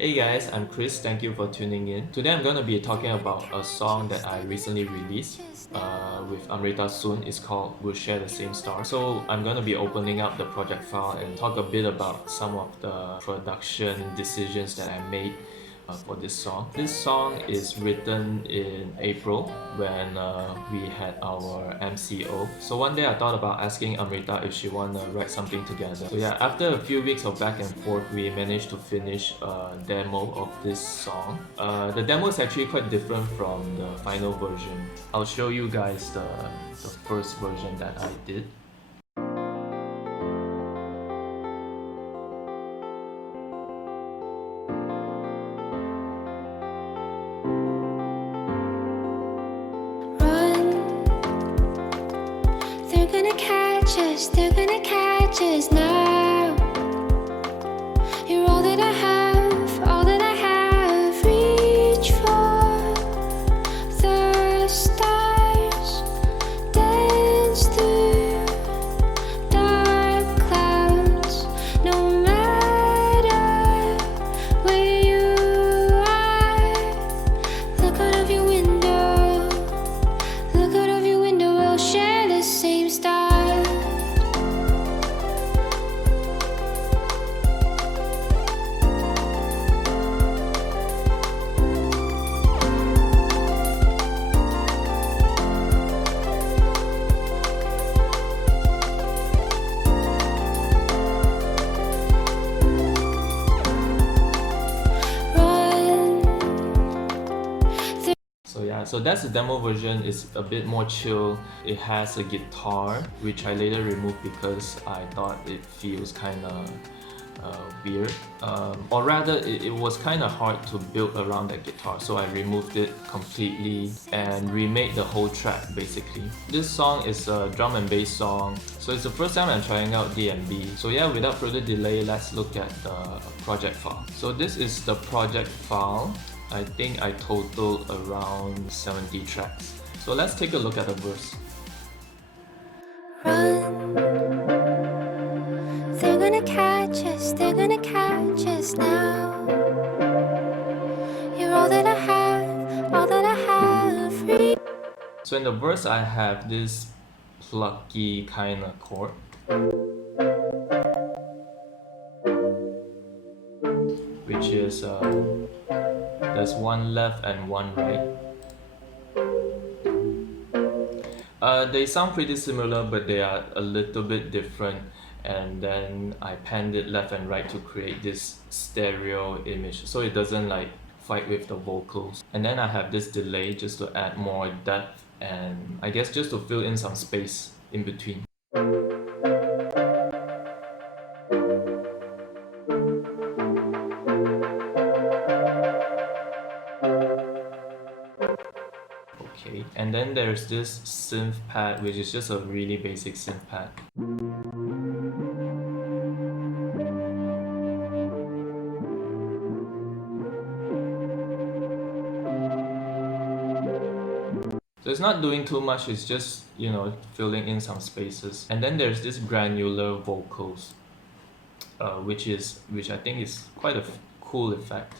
Hey guys, I'm Chris. Thank you for tuning in. Today I'm going to be talking about a song that I recently released with Amrita Soon. It's called We'll Share the Same Star. So I'm going to be opening up the project file and talk a bit about some of the production decisions that I made for this song. This song is written in April when we had our MCO. So one day I thought about asking Amrita if she wanna write something together. So yeah, after a few weeks of back and forth, we managed to finish a demo of this song. The demo is actually quite different from the final version. I'll show you guys the first version that I did. They're gonna catch us now. You're all that I have, all that I have. Reach for the stars, dance through dark clouds. No matter where you are, look out of your window. Look out of your window, we'll share the same star. So that's the demo version. It's a bit more chill. It has a guitar, which I later removed because I thought it feels kind of weird. Or rather, it was kind of hard to build around that guitar, so I removed it completely and remade the whole track basically. This song is a drum and bass song, so it's the first time I'm trying out DnB. So yeah, without further delay, let's look at the project file. So this is the project file. I think I totaled around 70 tracks. So let's take a look at the verse. Run. They're gonna catch us now. You're all that I have, all that I have. So in the verse I have this plucky kind of chord. Which is, there's one left and one right. They sound pretty similar, but they are a little bit different, and then I panned it left and right to create this stereo image so it doesn't like fight with the vocals. And then I have this delay just to add more depth and I guess just to fill in some space in between. Okay, and then there's this synth pad, which is just a really basic synth pad. So it's not doing too much, it's just, you know, filling in some spaces. And then there's this granular vocals, which I think is quite a cool effect.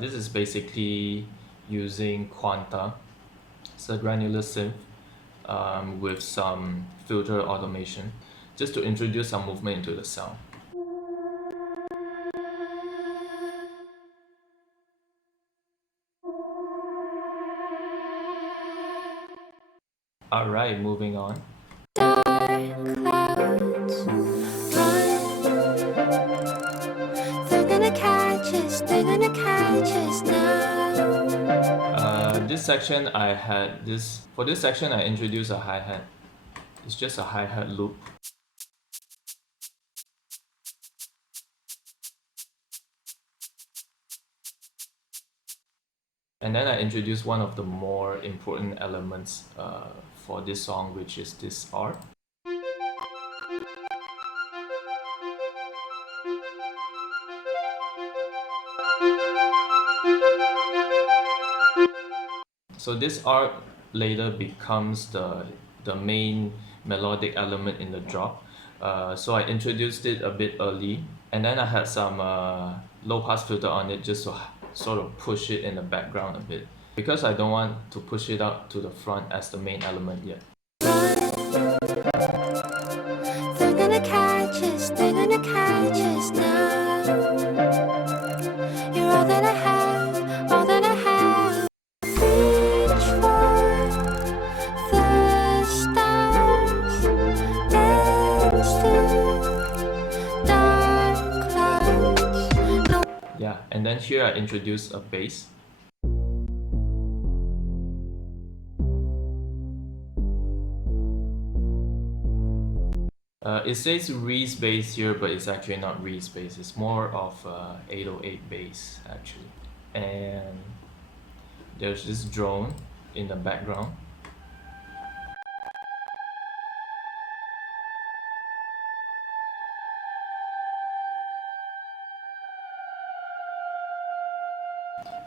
This is basically using Quanta. It's a granular synth with some filter automation, just to introduce some movement into the sound. Alright, moving on. Dark clouds, run. They're gonna catch us now. This section for this section I introduced a hi-hat. It's just a hi-hat loop. And then I introduced one of the more important elements for this song, which is this R. So this R later becomes the main melodic element in the drop. So I introduced it a bit early, and then I had some low pass filter on it just to sort of push it in the background a bit, because I don't want to push it out to the front as the main element yet. They're gonna catch us, they're gonna catch us now. You're all that I have, all that I have. Reach for the stars, dance through dark clouds. No. Yeah, and then here I introduce a bass. It says Reese bass here, but it's actually not Reese bass. It's more of 808 bass actually. And there's this drone in the background.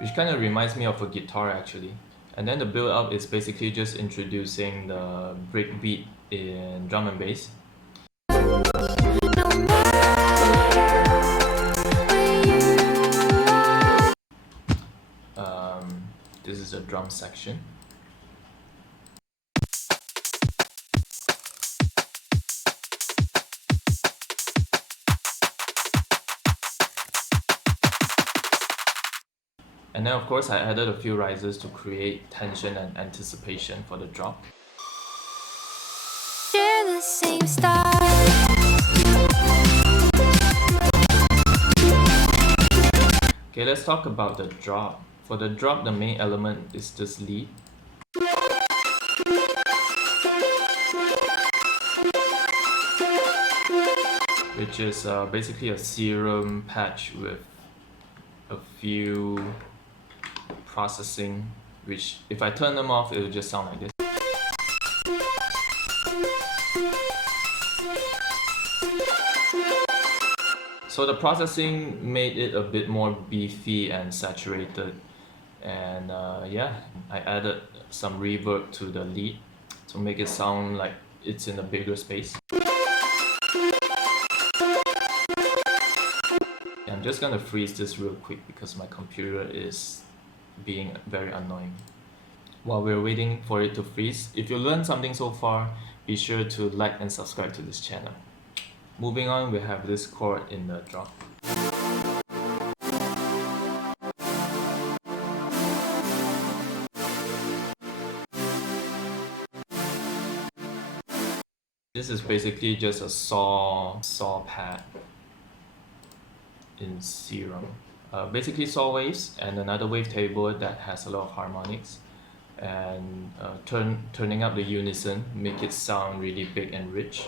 Which kind of reminds me of a guitar actually. And then the build up is basically just introducing the break beat in drum and bass. This is the drum section. And then of course I added a few risers to create tension and anticipation for the drop. Share the same stars. Okay, let's talk about the drop. For the drop, the main element is this lead. Which is basically a serum patch with a few processing, which if I turn them off, it will just sound like this. So the processing made it a bit more beefy and saturated, and yeah, I added some reverb to the lead to make it sound like it's in a bigger space. I'm just gonna freeze this real quick because my computer is being very annoying. While we're waiting for it to freeze, if you learned something so far, be sure to like and subscribe to this channel. Moving on, we have this chord in the drop. This is basically just a saw pad in serum. Basically saw waves and another wavetable that has a lot of harmonics, and turning up the unison, make it sound really big and rich.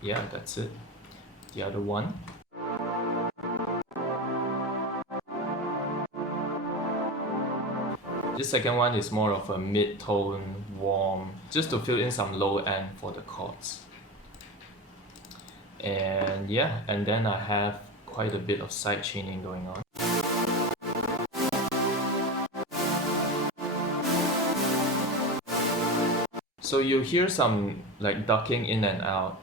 Yeah, that's it. The other one. This second one is more of a mid-tone, warm, just to fill in some low end for the chords. And yeah, and then I have quite a bit of side chaining going on. So you hear some like ducking in and out.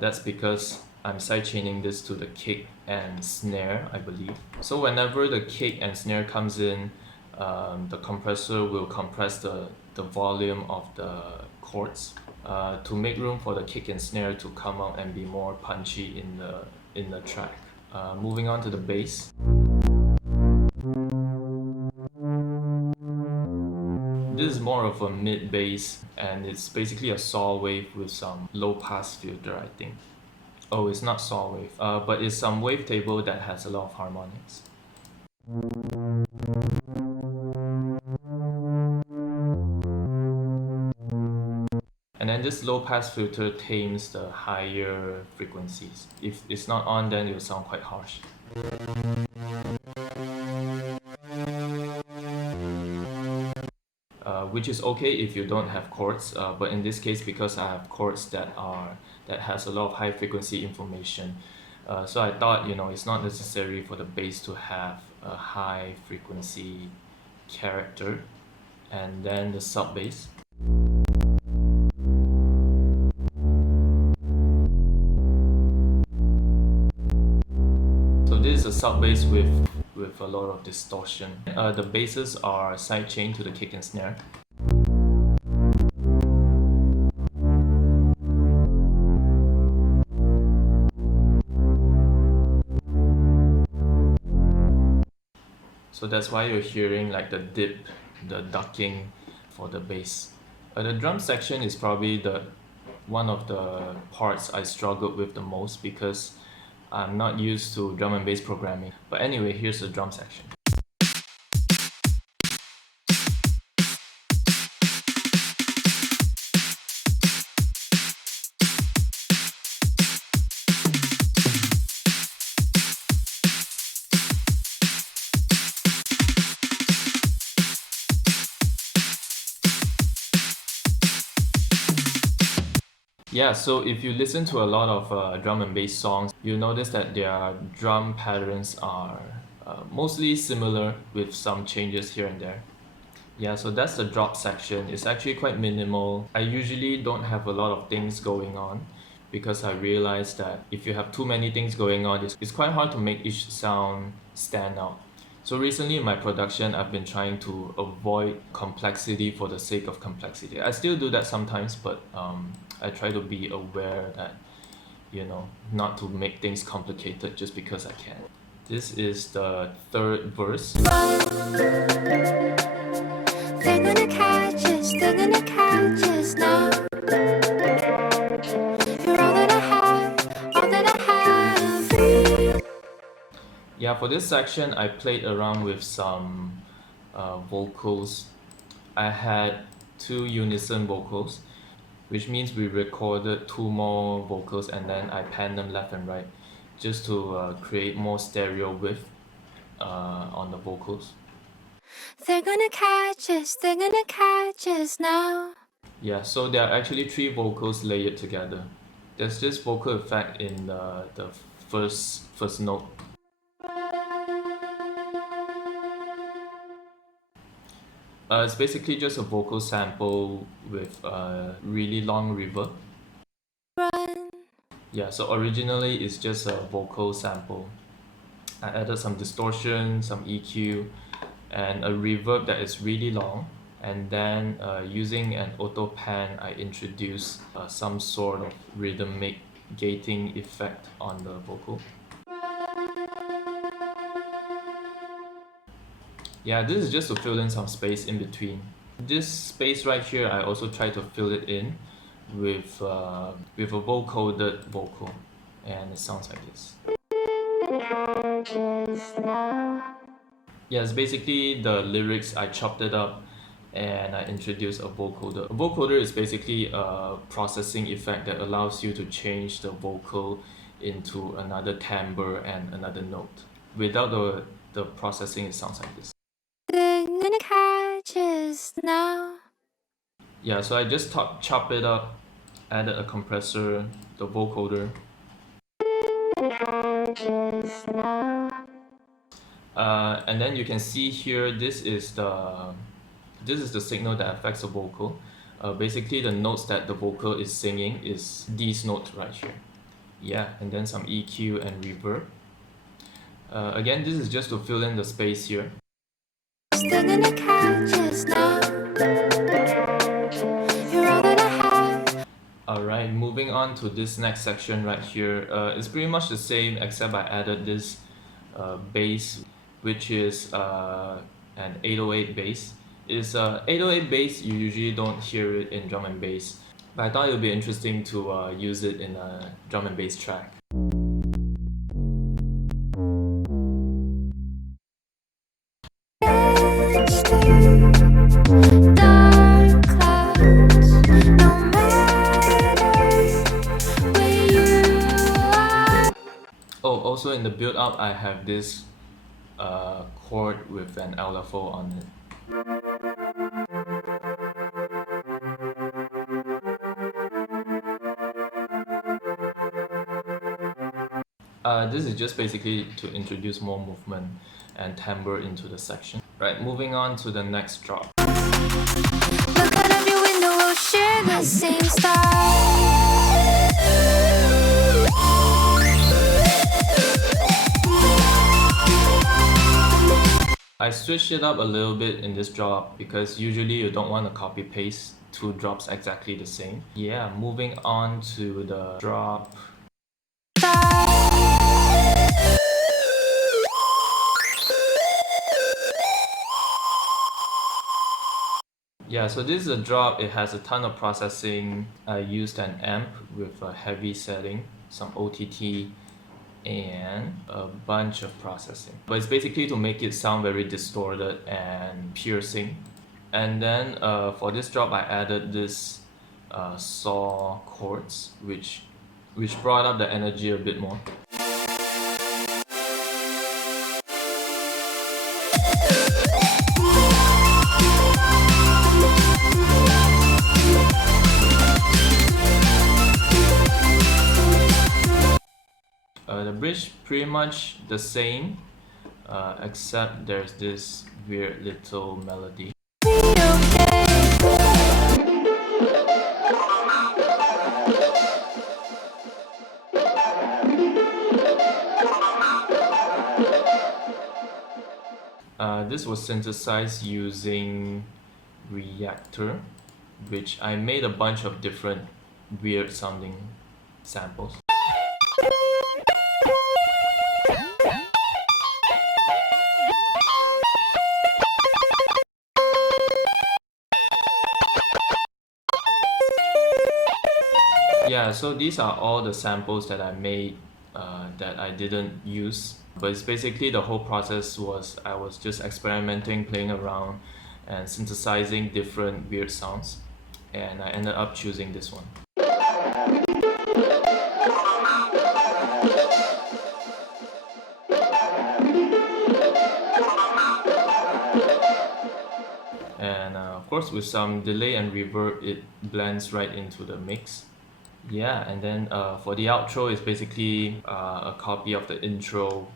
That's because I'm side chaining this to the kick and snare, I believe. So whenever the kick and snare comes in, the compressor will compress the volume of the chords to make room for the kick and snare to come out and be more punchy in the track. Moving on to the bass. This is more of a mid bass, and it's basically a saw wave with some low pass filter, I think. Oh, it's not saw wave, but it's some wavetable that has a lot of harmonics. And then this low pass filter tames the higher frequencies. If it's not on, then it will sound quite harsh. Which is okay if you don't have chords, but in this case, because I have chords that has a lot of high frequency information, so I thought, it's not necessary for the bass to have a high frequency character. and then the sub bass. So this is a sub bass with a lot of distortion. The basses are sidechained to the kick and snare. So that's why you're hearing like the dip, the ducking for the bass. The drum section is probably one of the parts I struggled with the most because I'm not used to drum and bass programming. But anyway, here's the drum section. Yeah, so if you listen to a lot of drum and bass songs, you notice that their drum patterns are mostly similar with some changes here and there. Yeah, so that's the drop section. It's actually quite minimal. I usually don't have a lot of things going on because I realized that if you have too many things going on, it's quite hard to make each sound stand out. So recently in my production, I've been trying to avoid complexity for the sake of complexity. I still do that sometimes, but I try to be aware that, not to make things complicated just because I can. This is the third verse. They're gonna catch us, they're gonna catch us now. You're all that I have. Free. Yeah, for this section, I played around with some vocals. I had 2 unison vocals, which means we recorded 2 more vocals and then I panned them left and right just to create more stereo width on the vocals. They're gonna catch us now. Yeah, so there are actually 3 vocals layered together. There's this vocal effect in the first note. It's basically just a vocal sample with a really long reverb. Run. Yeah, so originally it's just a vocal sample. I added some distortion, some EQ, and a reverb that is really long. And then using an auto pan, I introduced some sort of rhythmic gating effect on the vocal. Yeah, this is just to fill in some space in between. This space right here, I also try to fill it in with a vocoded vocal, and it sounds like this. Yeah, it's basically the lyrics, I chopped it up and I introduced a vocoder. A vocoder is basically a processing effect that allows you to change the vocal into another timbre and another note. Without the processing, it sounds like this. They're gonna catch us now. Yeah, so I just chop it up, added a compressor, the vocoder. And then you can see here, this is the signal that affects the vocal. Basically, the notes that the vocal is singing is these notes right here. Yeah, and then some EQ and reverb. Again, this is just to fill in the space here. They're gonna catch us now. You're all that I have. Alright, moving on to this next section right here. It's pretty much the same except I added this bass, which is an 808 bass. It's 808 bass, you usually don't hear it in drum and bass, but I thought it would be interesting to use it in a drum and bass track. Dark clouds, no matter where you are. Oh, also in the build up, I have this chord with an LFO on it. This is just basically to introduce more movement and timbre into the section. Right, moving on to the next drop. Look out of your window, we'll share the same star. I switched it up a little bit in this drop because usually you don't want to copy paste two drops exactly the same. Yeah, moving on to the drop. Yeah, so this is a drop. It has a ton of processing. I used an amp with a heavy setting, some OTT, and a bunch of processing. But it's basically to make it sound very distorted and piercing. And then for this drop, I added this saw chords, which brought up the energy a bit more. The bridge pretty much the same, except there's this weird little melody. This was synthesized using Reactor, which I made a bunch of different weird sounding samples. Yeah, so these are all the samples that I made that I didn't use. But it's basically the whole process was I was just experimenting, playing around, and synthesizing different weird sounds. And I ended up choosing this one. And of course, with some delay and reverb, it blends right into the mix. Yeah, and then for the outro, it's basically a copy of the intro.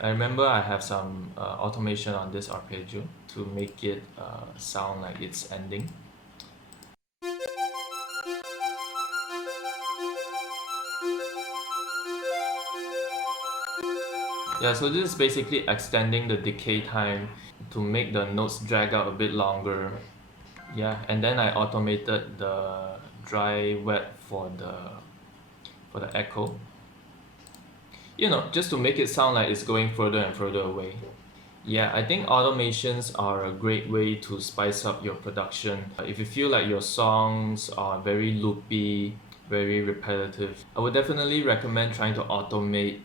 I remember I have some automation on this arpeggio to make it sound like it's ending. Yeah, so this is basically extending the decay time to make the notes drag out a bit longer. Yeah, and then I automated the dry wet for the echo. You know, just to make it sound like it's going further and further away. Yeah, I think automations are a great way to spice up your production. If you feel like your songs are very loopy, very repetitive, I would definitely recommend trying to automate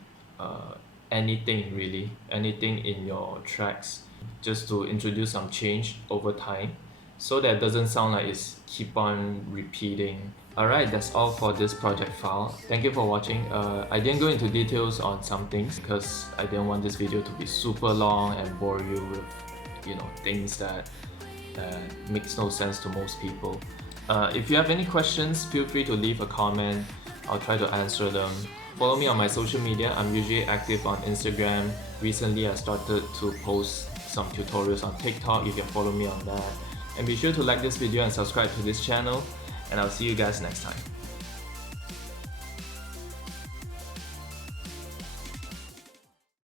anything really, anything in your tracks, just to introduce some change over time so that it doesn't sound like it's keep on repeating. Alright, that's all for this project file. Thank you for watching. I didn't go into details on some things because I didn't want this video to be super long and bore you with, you know, things that makes no sense to most people. If you have any questions, feel free to leave a comment. I'll try to answer them. Follow me on my social media. I'm usually active on Instagram. Recently I started to post some tutorials on TikTok. You can follow me on that. And be sure to like this video and subscribe to this channel. And I'll see you guys next time.